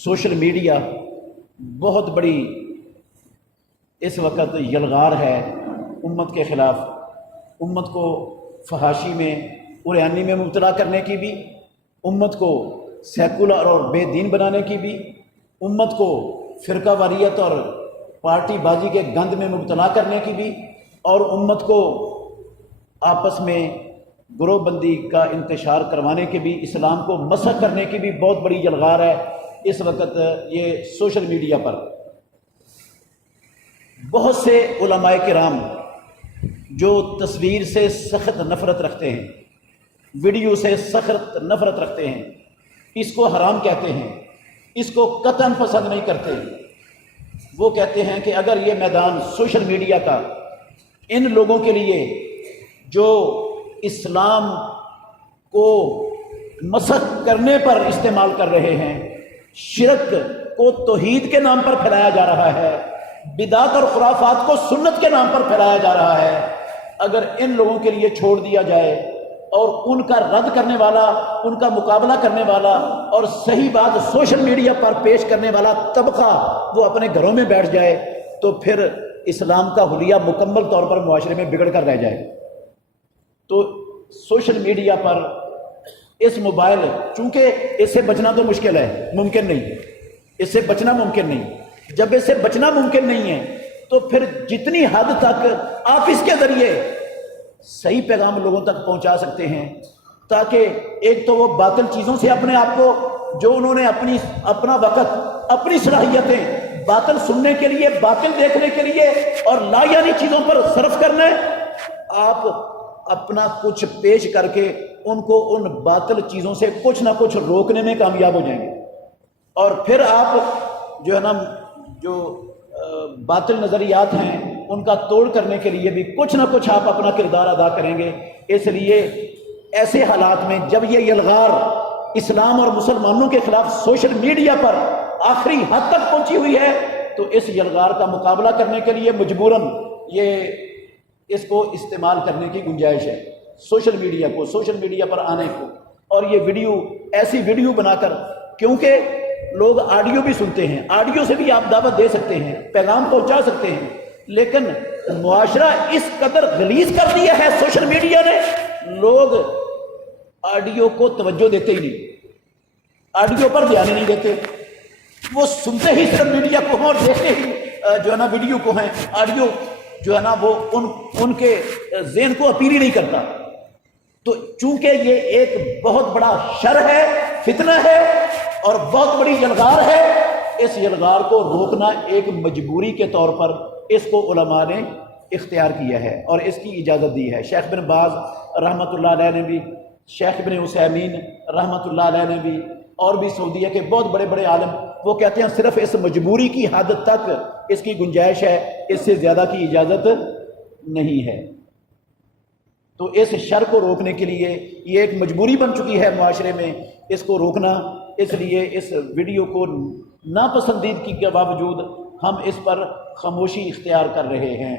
Social media بہت بڑی اس وقت یلغار ہے امت کے خلاف، امت کو فحاشی میں عریانی میں مبتلا کرنے کی بھی، امت کو سیکولر اور بے دین بنانے کی بھی، امت کو فرقہ واریت اور پارٹی بازی کے گند میں مبتلا کرنے کی بھی، اور امت کو آپس میں گروہ بندی کا انتشار کروانے کے بھی، اسلام کو مسخ کرنے کی بھی بہت بڑی یلغار ہے اس وقت یہ سوشل میڈیا پر۔ بہت سے علماء کرام جو تصویر سے سخت نفرت رکھتے ہیں، ویڈیو سے سخت نفرت رکھتے ہیں، اس کو حرام کہتے ہیں، اس کو قطعاً پسند نہیں کرتے، وہ کہتے ہیں کہ اگر یہ میدان سوشل میڈیا کا ان لوگوں کے لیے جو اسلام کو مسخ کرنے پر استعمال کر رہے ہیں، شرک کو توحید کے نام پر پھیلایا جا رہا ہے، بدعت اور خرافات کو سنت کے نام پر پھیلایا جا رہا ہے، اگر ان لوگوں کے لیے چھوڑ دیا جائے اور ان کا رد کرنے والا، ان کا مقابلہ کرنے والا اور صحیح بات سوشل میڈیا پر پیش کرنے والا طبقہ وہ اپنے گھروں میں بیٹھ جائے، تو پھر اسلام کا حلیہ مکمل طور پر معاشرے میں بگڑ کر رہ جائے۔ تو سوشل میڈیا پر اس موبائل، چونکہ اس سے بچنا تو مشکل ہے، ممکن نہیں، اس سے بچنا ممکن نہیں، جب اس سے بچنا ممکن نہیں ہے تو پھر جتنی حد تک آپ اس کے ذریعے صحیح پیغام لوگوں تک پہنچا سکتے ہیں، تاکہ ایک تو وہ باطل چیزوں سے اپنے آپ کو، جو انہوں نے اپنا وقت، اپنی صلاحیتیں باطل سننے کے لیے، باطل دیکھنے کے لیے اور لا یعنی چیزوں پر صرف کرنا ہے، آپ اپنا کچھ پیش کر کے ان کو ان باطل چیزوں سے کچھ نہ کچھ روکنے میں کامیاب ہو جائیں گے، اور پھر آپ جو ہے نا، جو باطل نظریات ہیں ان کا توڑ کرنے کے لیے بھی کچھ نہ کچھ آپ اپنا کردار ادا کریں گے۔ اس لیے ایسے حالات میں جب یہ یلغار اسلام اور مسلمانوں کے خلاف سوشل میڈیا پر آخری حد تک پہنچی ہوئی ہے، تو اس یلغار کا مقابلہ کرنے کے لیے مجبوراً اس کو استعمال کرنے کی گنجائش ہے، سوشل میڈیا کو، سوشل میڈیا پر آنے کو، اور یہ ویڈیو، ایسی ویڈیو بنا کر، کیونکہ لوگ آڈیو بھی سنتے ہیں، آڈیو سے بھی آپ دعوت دے سکتے ہیں، پیغام پہنچا سکتے ہیں، لیکن معاشرہ اس قدر غلیظ کر دیا ہے سوشل میڈیا نے، لوگ آڈیو کو توجہ دیتے ہی نہیں، آڈیو پر دھیان ہی نہیں دیتے، وہ سنتے ہی صرف میڈیا کو ہیں اور دیکھتے ہی جو ہے نا ویڈیو کو ہیں، آڈیو جو ہے نا وہ ان کے ذہن کو اپیل ہی نہیں کرتا۔ تو چونکہ یہ ایک بہت بڑا شر ہے، فتنہ ہے اور بہت بڑی یلغار ہے، اس یلغار کو روکنا ایک مجبوری کے طور پر اس کو علماء نے اختیار کیا ہے اور اس کی اجازت دی ہے۔ شیخ بن باز رحمۃ اللہ علیہ نے بھی، شیخ بن عثیمین رحمۃ اللہ علیہ نے بھی، اور بھی سعودیہ کے بہت بڑے بڑے عالم، وہ کہتے ہیں صرف اس مجبوری کی حد تک اس کی گنجائش ہے، اس سے زیادہ کی اجازت نہیں ہے۔ تو اس شر کو روکنے کے لیے یہ ایک مجبوری بن چکی ہے معاشرے میں، اس کو روکنا، اس لیے اس ویڈیو کو ناپسندیدگی کے باوجود ہم اس پر خاموشی اختیار کر رہے ہیں۔